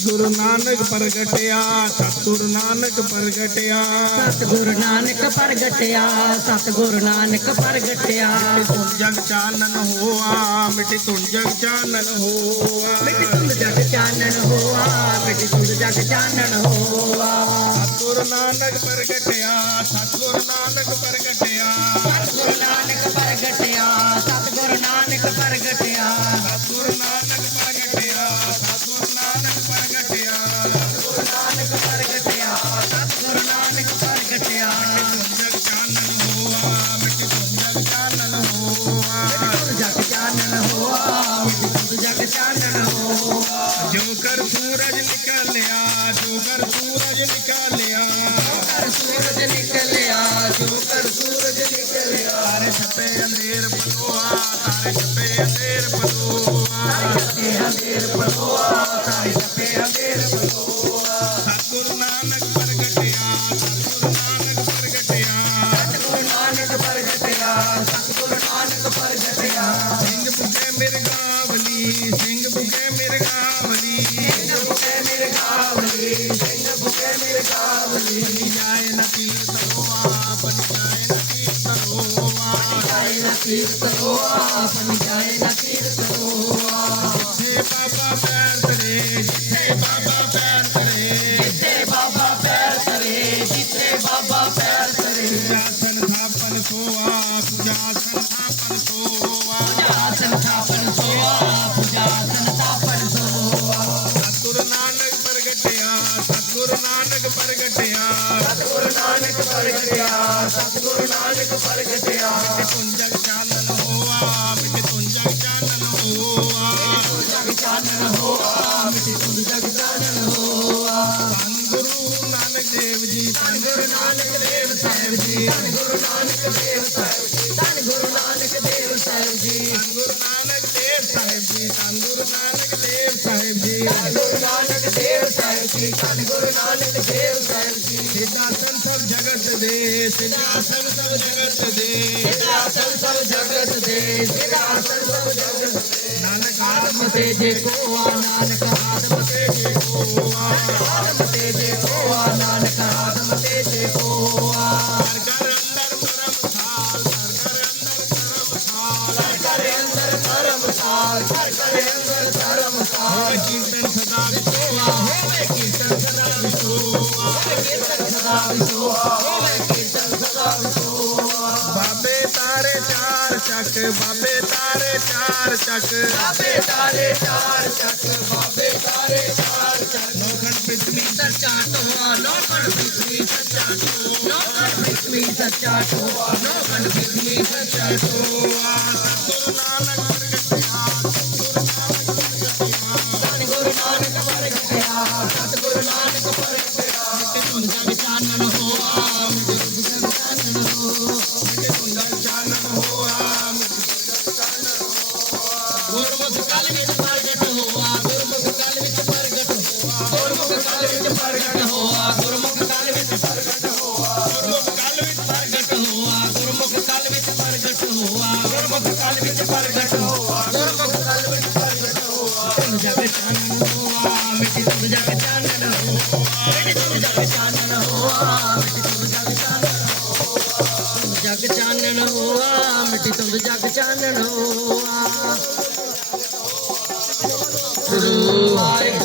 ਸਤਿਗੁਰੂ ਨਾਨਕ ਪ੍ਰਗਟਿਆ ਸਤਿਗੁਰੂ ਨਾਨਕ ਪ੍ਰਗਟਿਆ। ਸਤਿਗੁਰੂ ਨਾਨਕ ਪ੍ਰਗਟਿਆ ਸਤਿਗੁਰੂ ਨਾਨਕ ਪ੍ਰਗਟਿਆ। ਧੁਨ ਜਗ ਚਾਨਣ ਹੋਆ ਮਿਟੀ ਧੁਨ ਜਗ ਚਾਨਣ ਹੋਆ। ਮਿਟ ਤੁੰਦ ਜਗ ਚਾਨਣ ਹੋਆ ਮਿਟ ਤੁੰਦ ਜਗ ਚਾਨਣ ਹੋਆ। ਸਤਿਗੁਰੂ ਨਾਨਕ ਪ੍ਰਗਟਿਆ ਸਤਿਗੁਰੂ ਨਾਨਕ ਪ੍ਰਗਟਿਆ। ਜੋ ਕਰ ਸੂਰਜ ਨਿਕਲਿਆ ਜੋ ਕਰ ਸੂਰਜ ਨਿਕਲਿਆ। ਕਰ ਸੂਰਜ ਨਿਕਲਿਆ ਜੋ ਕਰ ਸੂਰਜ ਨਿਕਲਿਆ। ਤਾਰੇ ਛਪੇ ਅੰਧੇਰ ਪਲੋਆ ਤਾਰੇ ਛਪੇ ਅੰਧੇਰ ਪਲੋਆ ਤੇ ਹੰਦੇਰ ਪਲੋਆ ਸਾਰੇ ਜਪੇ ਹੰਦੇਰ ਪਲੋਆ ਸਤਿਗੁਰੂ ਨਾਨਕ ਪ੍ਰਗਟਿਆ ਸਤਿਗੁਰੂ ਨਾਨਕ ਪ੍ਰਗਟਿਆ। ਸਤਿਗੁਰੂ ਨਾਨਕ ਪ੍ਰਗਟਿਆ ਸਤਿਗੁਰੂ i'm Awesome. सदगुरुनानक देव कर सिद्धासन सब जगत दे सिद्धासन सब जगत दे सब जगत दे सिद्धासन सब जगत दे नानक आत्म से जे नानक आत्म से जे को आत्म से नानक आत्म से जे कर अंदर परम थाल कर अंदर परम अंदर परम थाल कर अंदर परम थाल कीर्तन सदा बाबे तारे चार चक बाबे तारे चार चक बाबे तारे चार चक लोकन पृथ्वी सच्चा टोआ लोकन पृथ्वी सच्चा टोआ लोकन पृथ्वी सच्चा टोआ लोकन पृथ्वी सच्चा टोआ जग चानन हुआ मिट्टी तुम जग चानन हुआ।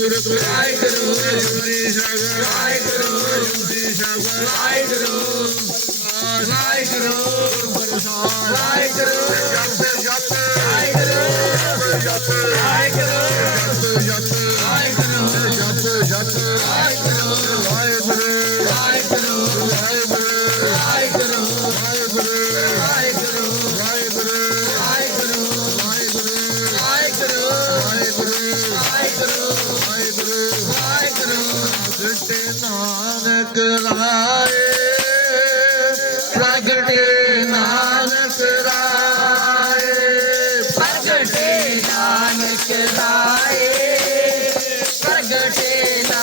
ਆਈ ਕਰੋ ਜੁਦੀ ਸਾਗਰ ਆਈ ਕਰੋ ਜੁਦੀ ਸਾਗਰ ਆਈ ਕਰੋ ਆਈ ਕਰੋ ਪਰਸਾਨ ਆਈ ਕਰੋ नानक दाए प्रगटे ना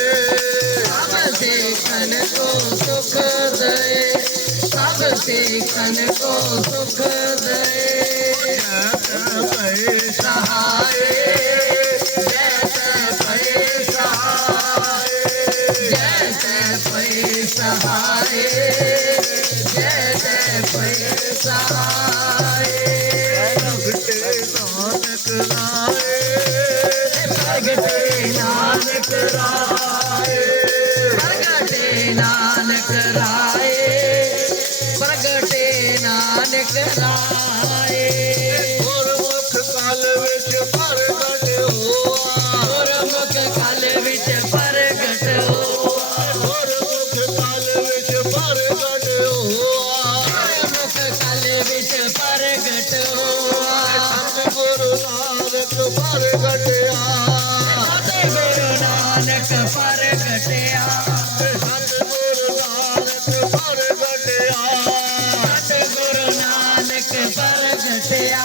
कृष्ण को सुख दे सहाय जैसे पै सहाय जैसे पै सहाय जैसे पै सहाय प्रगटे नानक राय प्रगटे नानक राय तेरा हंसया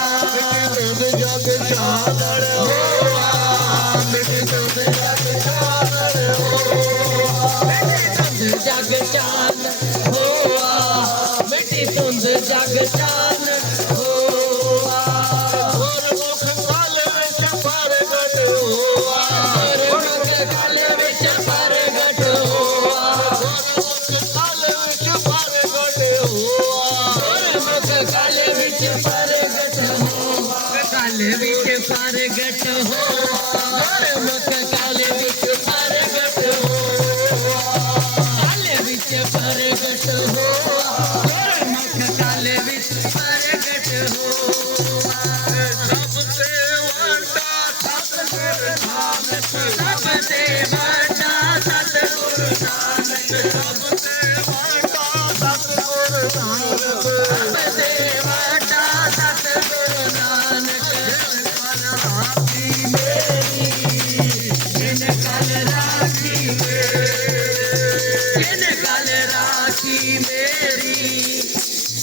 जिन कल राखी मेरी,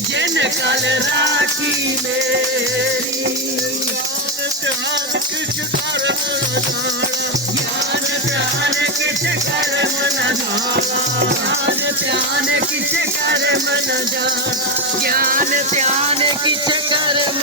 जिन कल राखी मेरी। ध्यान किस कर ध्यान ध्यान किस कर मन ध्यान ध्यान किस कर मन ज्ञान ध्यान किस कर